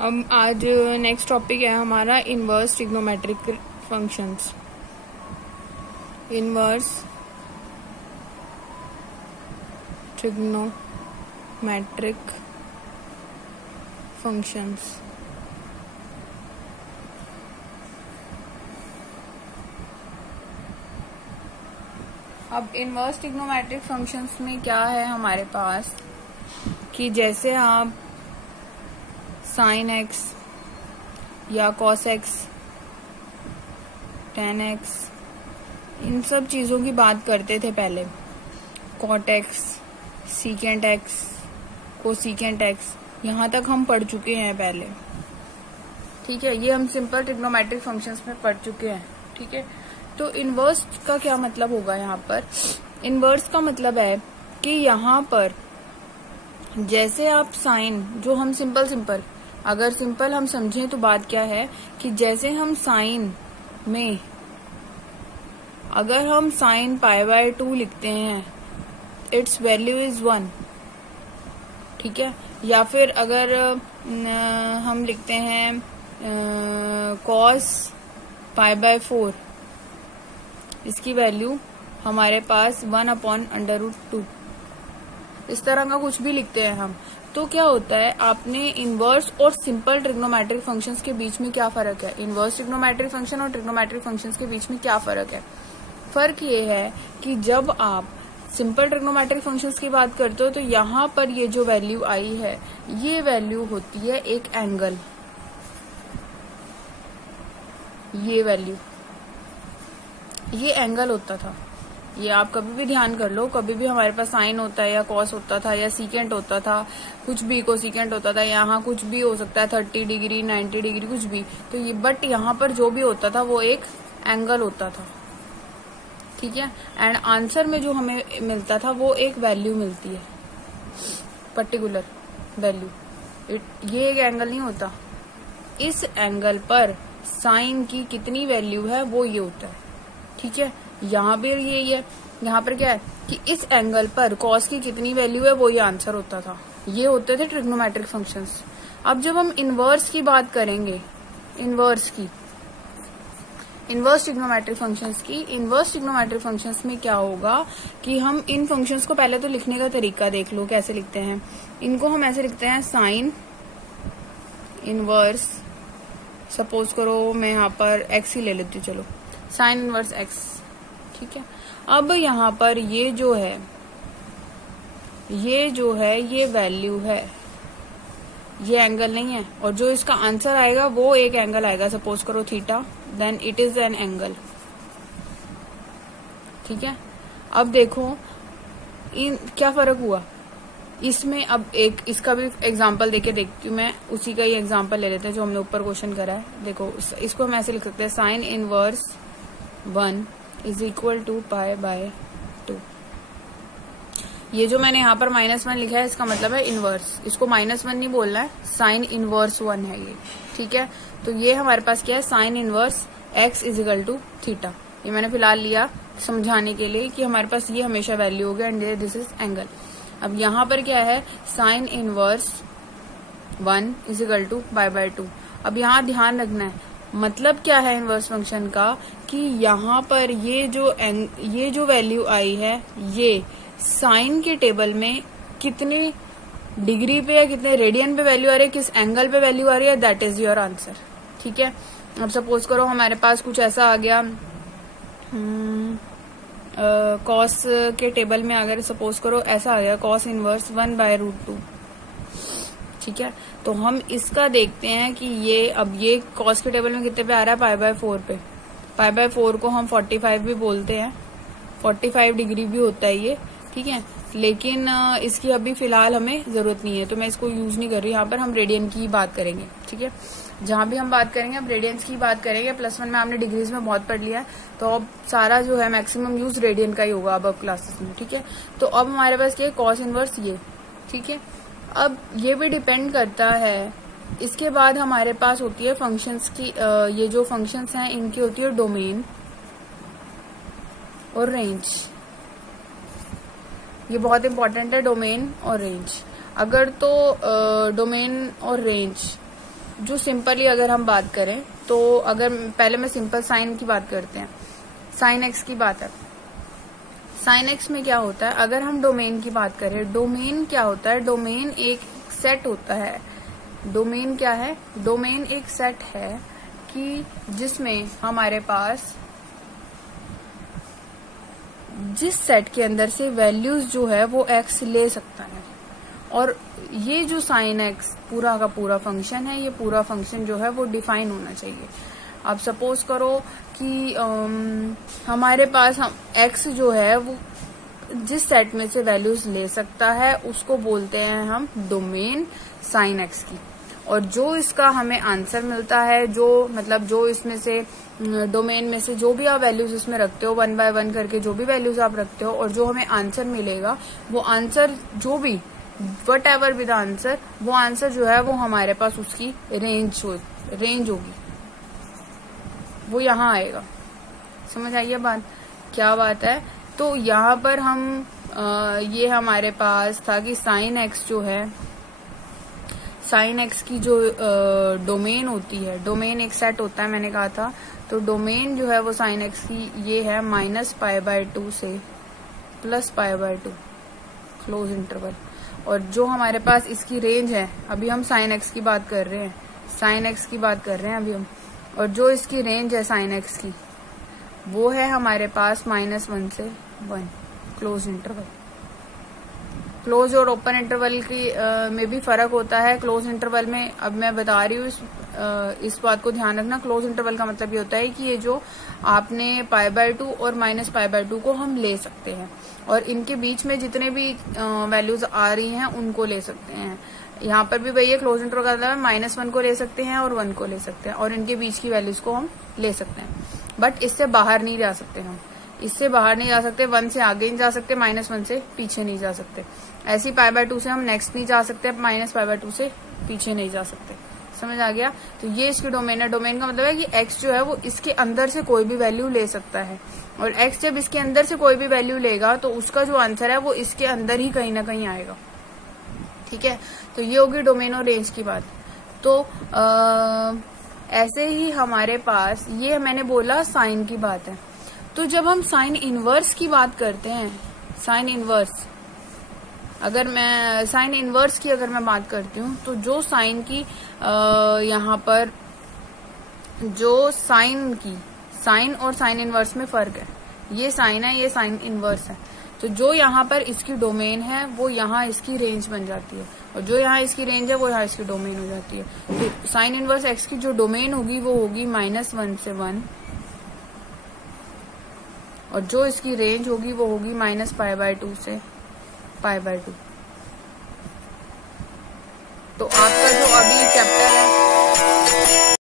अब आज next topic है हमारा inverse trigonometric functions. Inverse trigonometric functions. अब इनवर्स ट्रिग्नोमेट्रिक फंक्शंस में क्या है हमारे पास कि जैसे आप साइन एक्स या कॉस एक्स, टेन एक्स, इन सब चीजों की बात करते थे पहले, cot x, secant x, cosecant x, यहां तक हम पढ़ चुके हैं पहले। ठीक है, ये हम सिंपल ट्रिग्नोमेट्रिक फंक्शंस में पढ़ चुके हैं। ठीक है, तो इनवर्स का क्या मतलब होगा यहाँ पर? इनवर्स का मतलब है कि यहाँ पर जैसे आप साइन, जो हम सिंपल अगर सिंपल हम समझें तो बात क्या है कि जैसे हम साइन में अगर हम साइन π/2 लिखते हैं, इट्स वैल्यू इज 1। ठीक है, या फिर अगर हम लिखते हैं cos π/4, इसकी वैल्यू हमारे पास 1/√2, इस तरह का कुछ भी लिखते हैं हम, तो क्या होता है, आपने इनवर्स और सिंपल ट्रिग्नोमेट्रिक फंक्शंस के बीच में क्या फर्क है? इनवर्स ट्रिग्नोमेट्रिक फंक्शन और ट्रिग्नोमेट्रिक फंक्शंस के बीच में क्या फर्क है? फर्क ये है कि जब आप सिंपल ट्रिग्नोमेट्रिक फंक्शंस की बात करते हो तो यहाँ पर ये जो वैल्यू आई है, ये वैल्यू होती है एक एंगल। ये वैल्यू, ये एंगल होता था। ये आप कभी भी ध्यान कर लो, कभी भी हमारे पास साइन होता है या कॉस होता था या सीकेंट होता था, कुछ भी कोसीकेंट होता था, यहाँ कुछ भी हो सकता है, 30 डिग्री 90 डिग्री कुछ भी, तो ये बट यहाँ पर जो भी होता था वो एक एंगल होता था। ठीक है, एंड आंसर में जो हमें मिलता था वो एक वैल्यू मिलती है, पर्टिकुलर वैल्यू। ये एक एंगल नहीं होता, इस एंगल पर साइन की कितनी वैल्यू है वो ये होता है। ठीक है, यहाँ भी यही है, यहाँ पर क्या है कि इस एंगल पर कॉस की कितनी वैल्यू है वो ये आंसर होता था। ये होते थे ट्रिग्नोमेट्रिक फंक्शंस। अब जब हम इनवर्स की बात करेंगे, इनवर्स ट्रिग्नोमेट्रिक फंक्शंस में क्या होगा कि हम इन फंक्शंस को, पहले तो लिखने का तरीका देख लो कैसे लिखते हैं। इनको हम ऐसे लिखते हैं, साइन इनवर्स, सपोज करो मैं यहाँ पर एक्स ही ले लेती हूँ, चलो साइन इनवर्स एक्स। ठीक है, अब यहाँ पर ये जो है ये वैल्यू है, ये एंगल नहीं है, और जो इसका आंसर आएगा वो एक एंगल आएगा, सपोज करो theta, then it is an angle. ठीक है, अब देखो इन क्या फर्क हुआ इसमें। अब एक इसका भी एग्जांपल देके देखती हूँ मैं, उसी का ही एग्जांपल ले लेते हैं जो हमने ऊपर क्वेश्चन करा है। देखो इसको हम ऐसे लिख सकते हैं, sine inverse 1 is equal to π/2। ये जो मैंने यहाँ पर -1 लिखा है, इसका मतलब है इनवर्स, इसको -1 नहीं बोलना है, साइन इनवर्स 1 है ये। ठीक है, तो ये हमारे पास क्या है, sine inverse x is equal to theta. ये मैंने फिलहाल लिया समझाने के लिए कि हमारे पास ये हमेशा वैल्यू होगा, एंड दिस इज एंगल। अब यहाँ पर क्या है, sine inverse 1 is equal to π/2। अब यहाँ ध्यान रखना है, मतलब क्या है इनवर्स फंक्शन का कि यहाँ पर ये जो वैल्यू आई है, ये साइन के टेबल में कितने डिग्री पे या कितने रेडियन पे वैल्यू आ रही है, किस एंगल पे वैल्यू आ रही है, दैट इज योर आंसर। ठीक है, अब सपोज करो हमारे पास कुछ ऐसा आ गया, कॉस के टेबल में अगर सपोज करो ऐसा आ गया, कॉस इनवर्स 1/√2। ठीक है, तो हम इसका देखते हैं कि ये कॉस के टेबल में कितने पे आ रहा है, π/4 पे। π/4 को हम 45 भी बोलते हैं, 45 डिग्री भी होता है ये। ठीक है, लेकिन इसकी अभी फिलहाल हमें जरूरत नहीं है, तो मैं इसको यूज नहीं कर रही। यहाँ पर हम रेडियन की बात करेंगे। ठीक है, जहां भी हम बात करेंगे अब रेडियंस की बात करेंगे। +1 में आपने डिग्रीज में बहुत पढ़ लिया है, तो अब सारा जो है मैक्सिमम यूज रेडियन का ही होगा अब क्लासेस में। ठीक है, तो अब हमारे पास क्या है, कॉस इनवर्स ये। ठीक है, अब ये भी डिपेंड करता है, इसके बाद हमारे पास होती है फंक्शंस की, ये जो फंक्शंस हैं इनकी होती है डोमेन और रेंज। ये बहुत इंपॉर्टेंट है, डोमेन और रेंज। अगर तो डोमेन और रेंज जो सिंपली अगर हम बात करें तो अगर पहले मैं सिंपल साइन की बात करते हैं, साइन एक्स की बात है। साइन एक्स में क्या होता है, अगर हम डोमेन की बात करें, डोमेन क्या होता है, डोमेन एक सेट होता है। डोमेन क्या है, डोमेन एक सेट है कि जिसमें हमारे पास जिस सेट के अंदर से वैल्यूज जो है वो एक्स ले सकता है। और ये जो साइन एक्स पूरा का पूरा फंक्शन है, ये पूरा फंक्शन जो है वो डिफाइन होना चाहिए। अब सपोज करो कि हमारे पास एक्स जो है वो जिस सेट में से वैल्यूज ले सकता है उसको बोलते हैं हम डोमेन साइन एक्स की। और जो इसका हमें आंसर मिलता है, जो मतलब जो इसमें से डोमेन में से जो भी आप वैल्यूज इसमें रखते हो, 1 बाय 1 करके जो भी वैल्यूज आप रखते हो, और जो हमें आंसर मिलेगा वो आंसर जो भी वट एवर विद आंसर, वो आंसर जो है वो हमारे पास उसकी रेंज होगी, वो यहाँ आएगा। समझ आइए बात, क्या बात है। तो यहाँ पर हम ये हमारे पास था कि साइन एक्स जो है, साइन एक्स की जो डोमेन होती है, डोमेन एक सेट होता है मैंने कहा था, तो डोमेन जो है वो साइन एक्स की ये है -π/2 से +π/2 क्लोज इंटरवल। और जो हमारे पास इसकी रेंज है, अभी हम साइन एक्स की बात कर रहे हैं, साइन एक्स की बात कर रहे हैं अभी हम, और जो इसकी रेंज है साइन एक्स की वो है हमारे पास -1 से 1 क्लोज इंटरवल। क्लोज और ओपन इंटरवल की में भी फर्क होता है। क्लोज इंटरवल में, अब मैं बता रही हूँ इस बात को ध्यान रखना, क्लोज इंटरवल का मतलब ये होता है कि ये जो आपने π/2 और -π/2 को हम ले सकते हैं, और इनके बीच में जितने भी वैल्यूज आ रही हैं उनको ले सकते हैं। यहाँ पर भी वही है, क्लोज इंटरवल का मतलब -1 को ले सकते हैं और 1 को ले सकते हैं, और इनके बीच की वैल्यूज को हम ले सकते हैं, बट इससे बाहर नहीं जा सकते हम, इससे बाहर नहीं जा सकते, 1 से आगे नहीं जा सकते, -1 से पीछे नहीं जा सकते। ऐसी π/2 से हम नेक्स्ट नहीं जा सकते, -π/2 से पीछे नहीं जा सकते। समझ आ गया। तो ये इसकी डोमेन है। डोमेन का मतलब है कि x जो है वो इसके अंदर से कोई भी वैल्यू ले सकता है, और x जब इसके अंदर से कोई भी वैल्यू लेगा तो उसका जो आंसर है वो इसके अंदर ही कहीं ना कहीं आएगा। ठीक है, तो ये होगी डोमेन और रेंज की बात। तो ऐसे ही हमारे पास, ये मैंने बोला साइन की बात है। तो जब हम साइन इनवर्स की बात करते हैं, साइन इनवर्स, अगर मैं साइन इनवर्स की अगर मैं बात करती हूँ, तो जो साइन की यहाँ पर जो साइन की, साइन और साइन इनवर्स में फर्क है, ये साइन है, ये साइन इनवर्स है। तो जो यहाँ पर इसकी डोमेन है वो यहाँ इसकी रेंज बन जाती है, और जो यहाँ इसकी रेंज है वो यहाँ इसकी डोमेन हो जाती है। तो साइन इनवर्स एक्स की जो डोमेन होगी वो होगी -1 से 1, और जो इसकी रेंज होगी वो होगी -π/2 से π/2। तो आपका जो अभी चैप्टर है